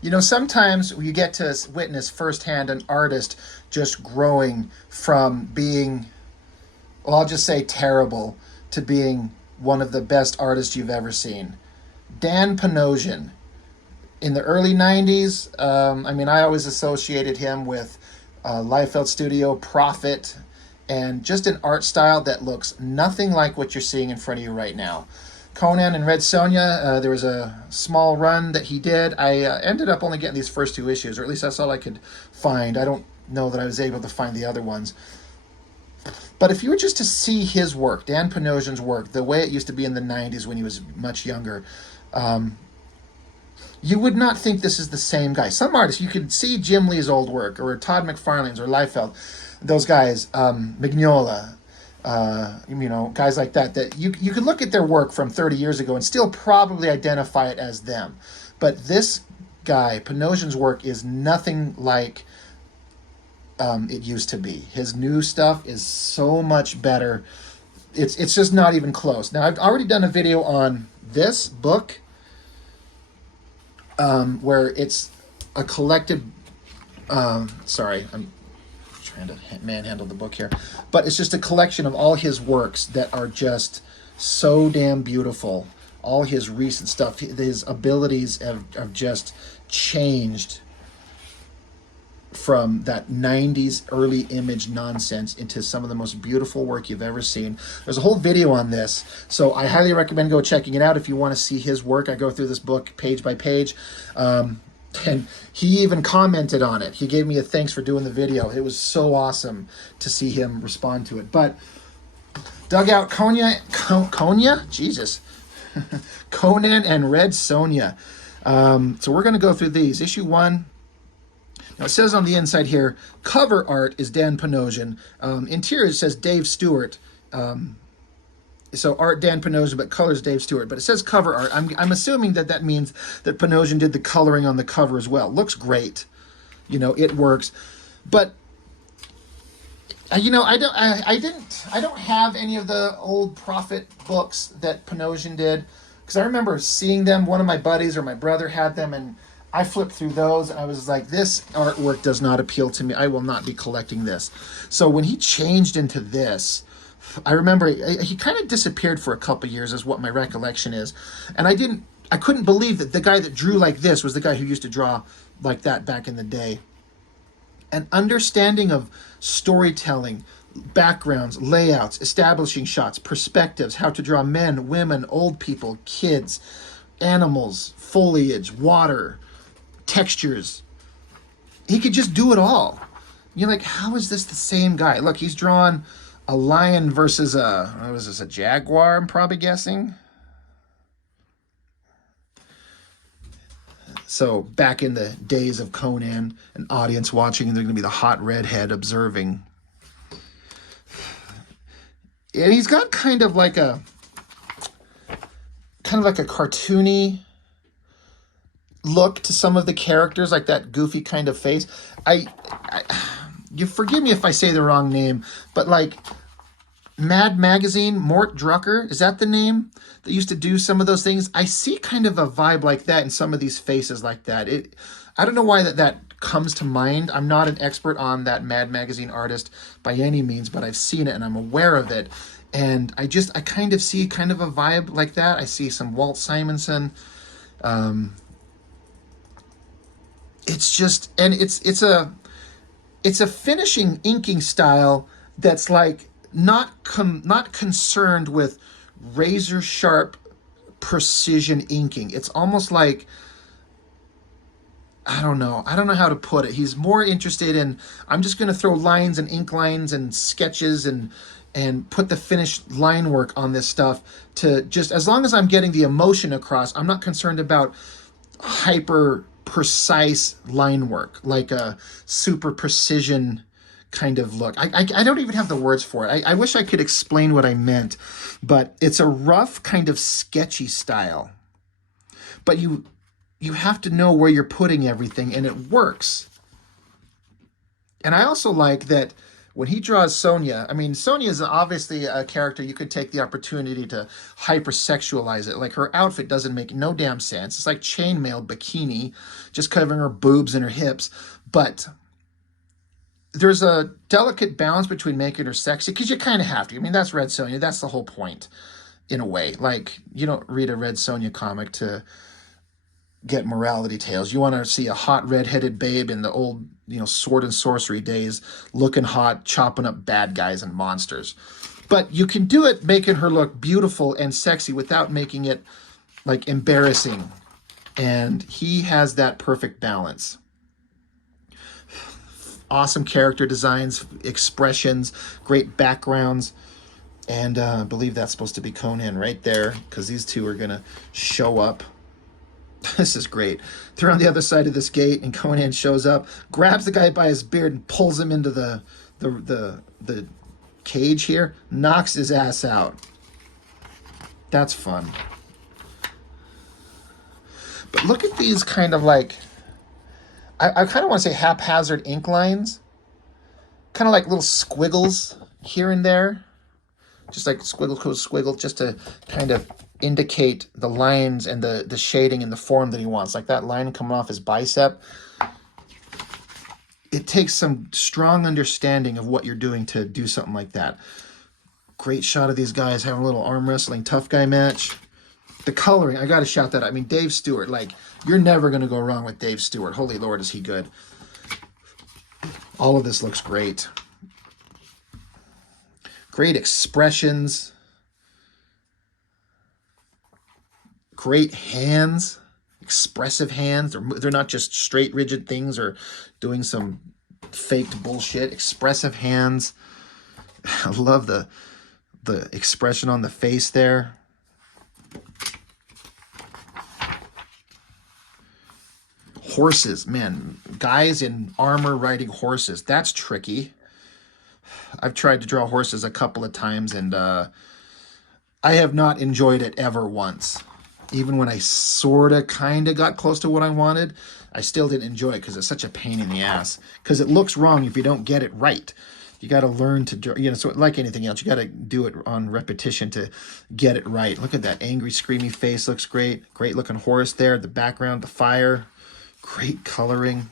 You know, sometimes you get to witness firsthand an artist just growing from being, well, I'll just say terrible, to being one of the best artists you've ever seen. Dan Panosian. In the early 90s, I mean, I always associated him with Liefeld Studio, Prophet, and just an art style that looks nothing like what you're seeing in front of you right now. Conan and Red Sonja, there was a small run that he did. I ended up only getting these first two issues, or at least that's all I could find. I don't know that I was able to find the other ones. But if you were just to see his work, Dan Panosian's work, the way it used to be in the 90s when he was much younger, you would not think this is the same guy. Some artists, you could see Jim Lee's old work, or Todd McFarlane's, or Liefeld, those guys, Mignola, guys like that, that you could look at their work from 30 years ago and still probably identify it as them. But this guy, Panosian's work, is nothing like it used to be. His new stuff is so much better. It's just not even close. Now, I've already done a video on this book, where it's a collected, sorry, I'm trying to manhandle the book here, but it's just a collection of all his works that are just so damn beautiful. All his recent stuff, his abilities have just changed from that 90s early image nonsense into some of the most beautiful work you've ever seen. There's a whole video on this, so I highly recommend go checking it out if you want to see his work. I go through this book page by page, and he even commented on it. He gave me a thanks for doing the video. It was so awesome to see him respond to it. But dug out Jesus, Conan and Red Sonja. So we're going to go through these. Issue 1. Now it says on the inside here, cover art is Dan Panosian. Interior it says Dave Stewart. So art Dan Panosian, but colors Dave Stewart. But it says cover art. I'm assuming that means that Panosian did the coloring on the cover as well. Looks great. You know, it works. But I don't have any of the old Prophet books that Panosian did, because I remember seeing them. One of my buddies or my brother had them, and I flipped through those. I was like, this artwork does not appeal to me. I will not be collecting this. So when he changed into this, I remember he kind of disappeared for a couple years, is what my recollection is. And I couldn't believe that the guy that drew like this was the guy who used to draw like that back in the day. An understanding of storytelling, backgrounds, layouts, establishing shots, perspectives, how to draw men, women, old people, kids, animals, foliage, water, textures. He could just do it all. You're like, how is this the same guy? Look, he's drawn a lion versus a jaguar, I'm probably guessing. So back in the days of Conan, an audience watching, and they're going to be the hot redhead observing. And he's got kind of like a cartoony look to some of the characters, like that goofy kind of face. You forgive me if I say the wrong name, but like Mad Magazine, Mort Drucker, is that the name that used to do some of those things? I see kind of a vibe like that in some of these faces like that. I don't know why that comes to mind. I'm not an expert on that Mad Magazine artist by any means, but I've seen it and I'm aware of it. And I kind of see kind of a vibe like that. I see some Walt Simonson. It's just, and it's a finishing inking style that's like not concerned with razor sharp precision inking. It's almost like, I don't know how to put it. He's more interested in, I'm just going to throw lines and ink lines and sketches and put the finished line work on this stuff, to just, as long as I'm getting the emotion across, I'm not concerned about hyper precise line work, like a super precision kind of look. I don't even have the words for it. I wish I could explain what I meant, but it's a rough kind of sketchy style. But you have to know where you're putting everything, and it works. And I also like that when he draws Sonya, I mean, Sonya is obviously a character you could take the opportunity to hypersexualize it. Like, her outfit doesn't make no damn sense. It's like chainmail bikini, just covering her boobs and her hips. But there's a delicate balance between making her sexy, because you kind of have to. I mean, that's Red Sonja. That's the whole point, in a way. Like, you don't read a Red Sonja comic to get morality tales. You want to see a hot red-headed babe in the old, sword and sorcery days, looking hot, chopping up bad guys and monsters. But you can do it making her look beautiful and sexy without making it, like, embarrassing. And he has that perfect balance. Awesome character designs, expressions, great backgrounds. And I believe that's supposed to be Conan right there, because these two are going to show up. This is great. They're on the other side of this gate, and Conan shows up, grabs the guy by his beard, and pulls him into the cage here, knocks his ass out. That's fun. But look at these kind of like, I kind of want to say haphazard ink lines, kind of like little squiggles here and there, just like squiggle, just to kind of indicate the lines and the shading and the form that he wants. Like that line coming off his bicep. It takes some strong understanding of what you're doing to do something like that. Great shot of these guys having a little arm wrestling tough guy match. The coloring, I got to shout that out. I mean, Dave Stewart, like, you're never going to go wrong with Dave Stewart. Holy Lord, is he good. All of this looks great. Great expressions. Great hands. Expressive hands. They're not just straight, rigid things or doing some faked bullshit. Expressive hands. I love the expression on the face there. Horses, man, guys in armor riding horses. That's tricky. I've tried to draw horses a couple of times, and I have not enjoyed it ever once. Even when I sort of kind of got close to what I wanted, I still didn't enjoy it because it's such a pain in the ass. Because it looks wrong if you don't get it right. You got to learn to draw, so like anything else, you got to do it on repetition to get it right. Look at that angry, screamy face. Looks great. Great looking horse there. The background, the fire. Great coloring.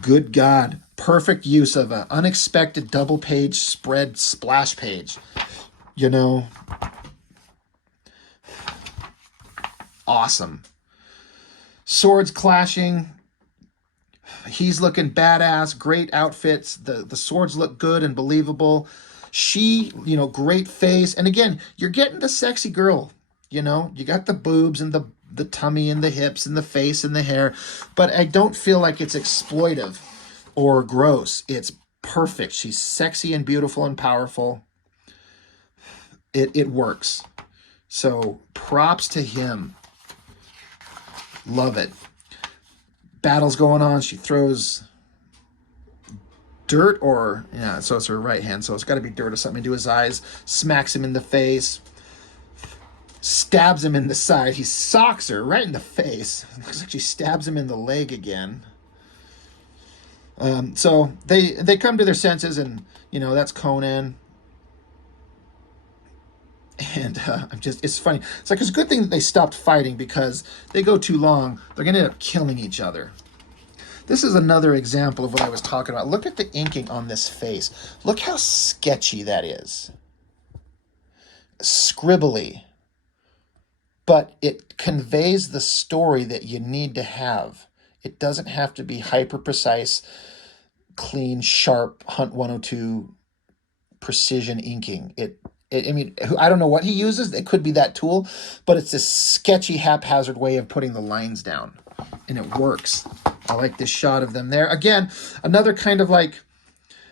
Good God. Perfect use of an unexpected double page spread splash page. Awesome. Swords clashing. He's looking badass. Great outfits. The swords look good and believable. She, great face. And again, you're getting the sexy girl. You got the boobs and the tummy and the hips and the face and the hair, but I don't feel like it's exploitive or gross. It's perfect. She's sexy and beautiful and powerful. It works. So props to him. Love it. Battle's going on. She throws dirt so it's her right hand, so it's got to be dirt or something into his eyes. Smacks him in the face. Stabs him in the side. He socks her right in the face. Looks like she stabs him in the leg again. So they come to their senses, and that's Conan. And it's funny. It's like, it's a good thing that they stopped fighting, because they go too long, they're gonna end up killing each other. This is another example of what I was talking about. Look at the inking on this face. Look how sketchy that is. Scribbly. But it conveys the story that you need to have. It doesn't have to be hyper precise, clean, sharp, Hunt 102 precision inking. I don't know what he uses. It could be that tool, but it's a sketchy, haphazard way of putting the lines down, and it works. I like this shot of them there. Again, another kind of like,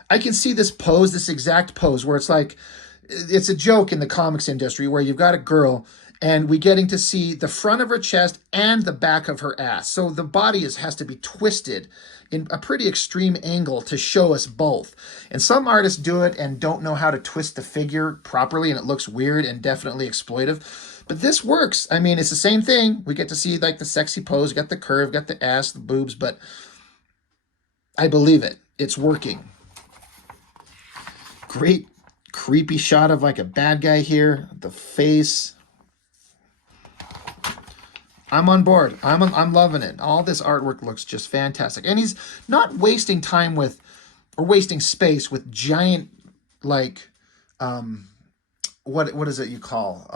I can see this pose, this exact pose, where it's like, it's a joke in the comics industry where you've got a girl and we getting to see the front of her chest and the back of her ass. So the body has to be twisted in a pretty extreme angle to show us both. And some artists do it and don't know how to twist the figure properly, and it looks weird and definitely exploitive. But this works. I mean, it's the same thing. We get to see like the sexy pose, got the curve, got the ass, the boobs, but I believe it. It's working. Great creepy shot of like a bad guy here. The face. I'm on board. I'm loving it. All this artwork looks just fantastic. And he's not wasting time with, or wasting space with giant, like, what is it you call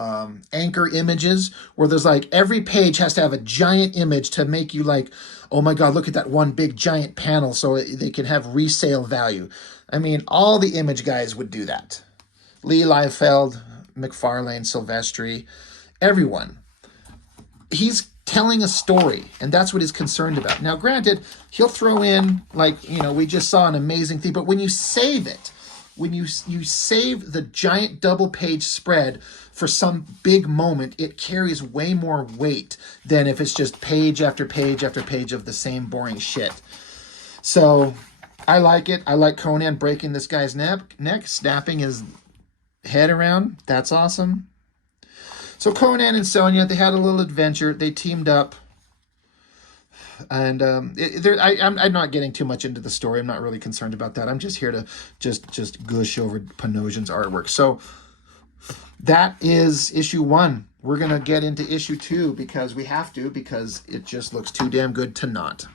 anchor images, where there's like every page has to have a giant image to make you like, oh my god, look at that one big giant panel, so they can have resale value. I mean, all the image guys would do that. Lee Liefeld, McFarlane, Silvestri, everyone. He's telling a story, and that's what he's concerned about. Now, granted, he'll throw in, like, you know, we just saw an amazing thing, but when you save it, when you save the giant double page spread for some big moment, it carries way more weight than if it's just page after page after page of the same boring shit. So I like it. I like Conan breaking this guy's neck, snapping his head around. That's awesome. So Conan and Sonja, they had a little adventure. They teamed up. And I'm not getting too much into the story. I'm not really concerned about that. I'm just here to just gush over Panosian's artwork. So that is issue 1. We're going to get into issue 2 because we have to, because it just looks too damn good to not.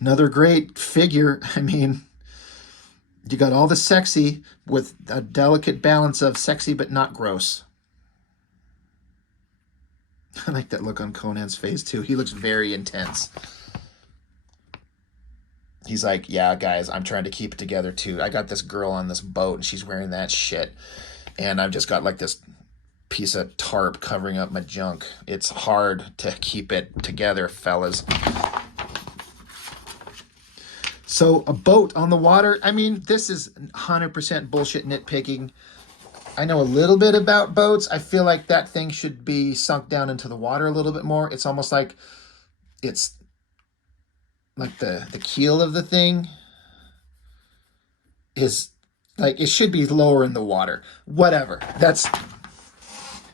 Another great figure. I mean, you got all the sexy with a delicate balance of sexy but not gross. I like that look on Conan's face, too. He looks very intense. He's like, yeah, guys, I'm trying to keep it together, too. I got this girl on this boat, and she's wearing that shit. And I've just got, like, this piece of tarp covering up my junk. It's hard to keep it together, fellas. So, a boat on the water. I mean, this is 100% bullshit nitpicking. I know a little bit about boats. I feel like that thing should be sunk down into the water a little bit more. It's almost like it's like the keel of the thing is like, it should be lower in the water. Whatever. I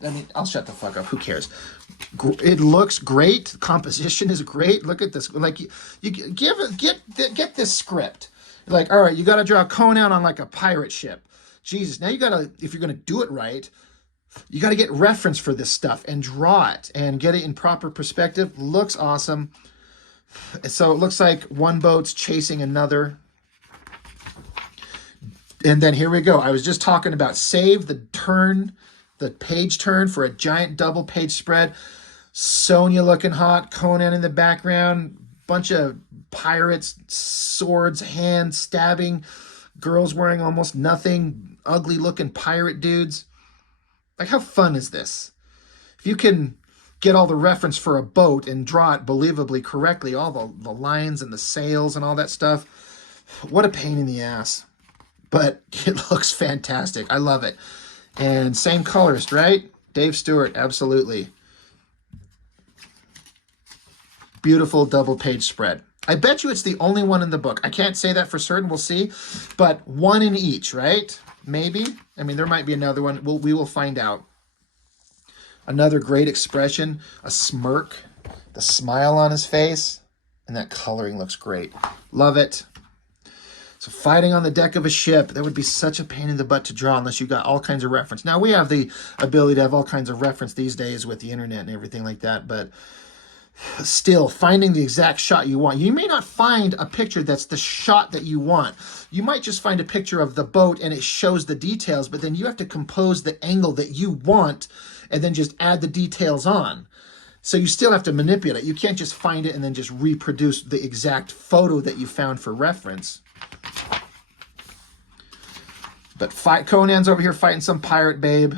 mean, I'll shut the fuck up. Who cares? It looks great. The composition is great. Look at this. Like, you get this script. You're like, all right, you got to draw Conan on like a pirate ship. Jesus, now you gotta, if you're gonna do it right, you gotta get reference for this stuff and draw it and get it in proper perspective. Looks awesome. So it looks like one boat's chasing another. And then here we go. I was just talking about save the page turn for a giant double page spread. Sonja looking hot, Conan in the background, bunch of pirates, swords, hands, stabbing, girls wearing almost nothing, ugly looking pirate dudes. Like, how fun is this? If you can get all the reference for a boat and draw it believably correctly, all the lines and the sails and all that stuff, what a pain in the ass. But it looks fantastic. I love it. And same colorist, right? Dave Stewart, absolutely. Beautiful double page spread. I bet you it's the only one in the book. I can't say that for certain. We'll see. But one in each, right? Maybe. I mean, there might be another one. We will find out. Another great expression. A smirk. The smile on his face. And that coloring looks great. Love it. So fighting on the deck of a ship. That would be such a pain in the butt to draw unless you got all kinds of reference. Now, we have the ability to have all kinds of reference these days with the internet and everything like that. But still, finding the exact shot you want. You may not find a picture that's the shot that you want. You might just find a picture of the boat and it shows the details, but then you have to compose the angle that you want and then just add the details on. So you still have to manipulate. You can't just find it and then just reproduce the exact photo that you found for reference. But Conan's over here fighting some pirate babe,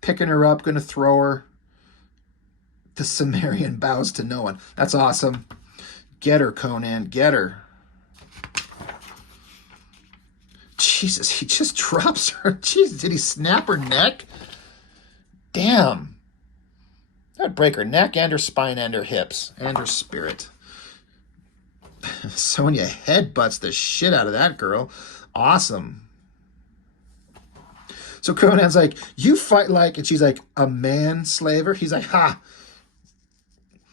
picking her up, gonna throw her. The Cimmerian bows to no one. That's awesome. Get her, Conan. Get her. Jesus, he just drops her. Jesus, did he snap her neck? Damn. That'd break her neck and her spine and her hips and her spirit. Sonja headbutts the shit out of that girl. Awesome. So Conan's like, you fight like, and she's like, a manslaver? He's like, ha.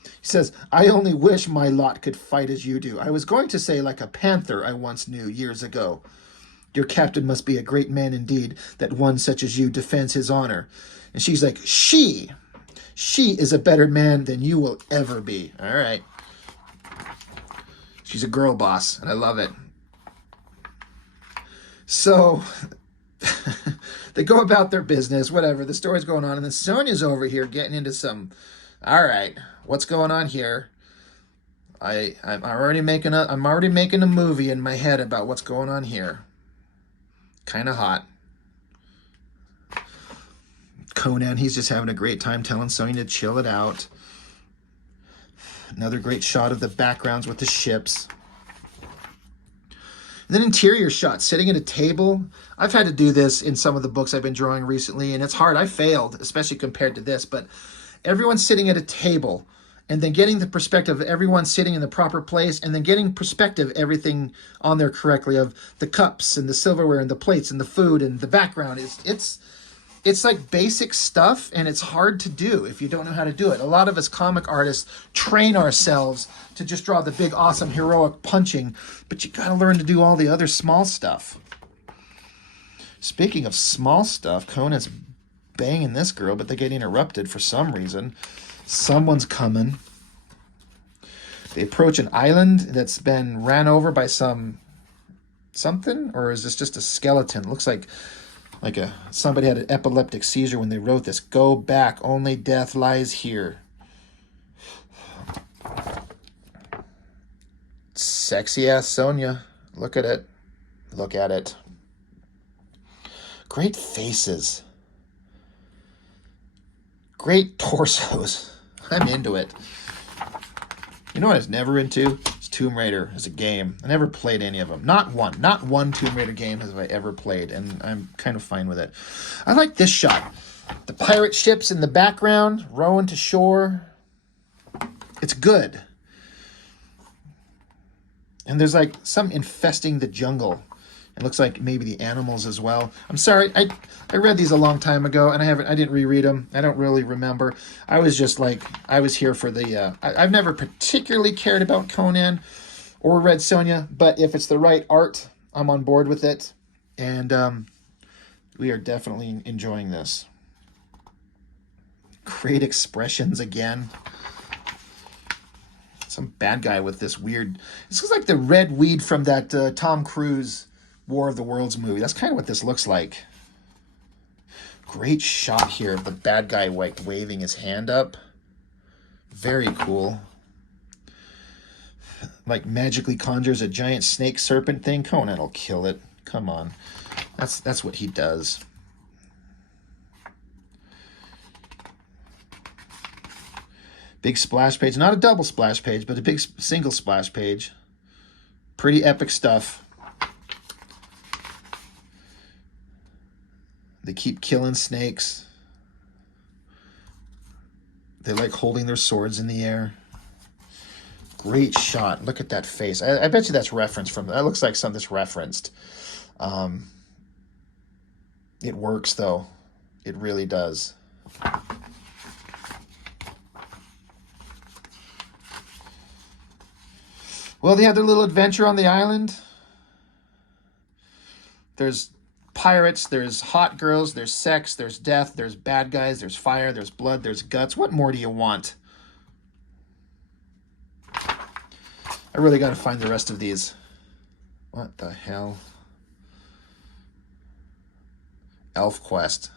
He says, I only wish my lot could fight as you do. I was going to say like a panther I once knew years ago. Your captain must be a great man indeed, that one such as you defends his honor. And she's like, she is a better man than you will ever be. All right. She's a girl boss, and I love it. So they go about their business, whatever. The story's going on, and then Sonja's over here getting into some, all right, what's going on here? I'm already making a movie in my head about what's going on here. Kind of hot. Conan, he's just having a great time telling Sonja to chill it out. Another great shot of the backgrounds with the ships. And then interior shots, sitting at a table. I've had to do this in some of the books I've been drawing recently, and it's hard. I failed, especially compared to this, but everyone's sitting at a table, and then getting the perspective of everyone sitting in the proper place, and then getting perspective, everything on there correctly, of the cups and the silverware and the plates and the food and the background. It's like basic stuff, and it's hard to do if you don't know how to do it. A lot of us comic artists train ourselves to just draw the big, awesome, heroic punching, but you got to learn to do all the other small stuff. Speaking of small stuff, Conan's banging this girl, but they get interrupted for some reason. Someone's coming. They approach an island that's been ran over by something, or is this just a skeleton? It looks like somebody had an epileptic seizure when they wrote this. Go back, only death lies here. Sexy ass Sonja. Look at it. Look at it. Great faces. Great torsos. I'm into it. You know what I was never into? It's Tomb Raider as a game. I never played any of them. Not one Tomb Raider game have I ever played, and I'm kind of fine with it. I like this shot. The pirate ships in the background, rowing to shore. It's good. And there's like some infesting the jungle. It looks like maybe the animals as well. I'm sorry, I read these a long time ago, and I didn't reread them. I don't really remember. I was just like, I was here for the, I've never particularly cared about Conan or Red Sonja, but if it's the right art, I'm on board with it. And we are definitely enjoying this. Great expressions again. Some bad guy with this weird, this looks like the red weed from that Tom Cruise War of the Worlds movie. That's kind of what this looks like. Great shot here of the bad guy waving his hand up. Very cool. Like magically conjures a giant snake serpent thing. Conan will kill it. Come on. That's what he does. Big splash page. Not a double splash page, but a big single splash page. Pretty epic stuff. They keep killing snakes. They like holding their swords in the air. Great shot. Look at that face. I bet you that's referenced from, that looks like something that's referenced. It works though. It really does. Well, they had their little adventure on the island. There's pirates, there's hot girls, there's sex, there's death, there's bad guys, there's fire, there's blood, there's guts. What more do you want? I really got to find the rest of these. What the hell? Elf Quest.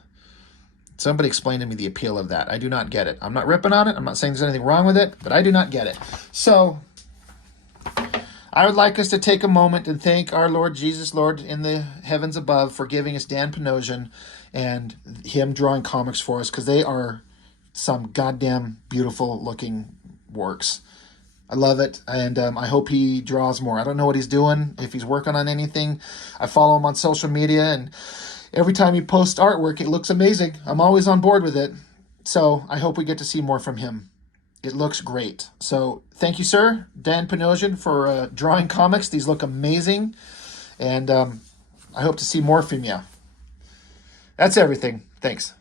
Somebody explain to me the appeal of that. I do not get it. I'm not ripping on it. I'm not saying there's anything wrong with it, but I do not get it. So I would like us to take a moment and thank our Lord Jesus, Lord in the heavens above, for giving us Dan Panosian and him drawing comics for us, because they are some goddamn beautiful looking works. I love it, and I hope he draws more. I don't know what he's doing, if he's working on anything. I follow him on social media, and every time he posts artwork, it looks amazing. I'm always on board with it. So I hope we get to see more from him. It looks great. So thank you, sir, Dan Panosian, for drawing comics. These look amazing. And I hope to see more from you. That's everything. Thanks.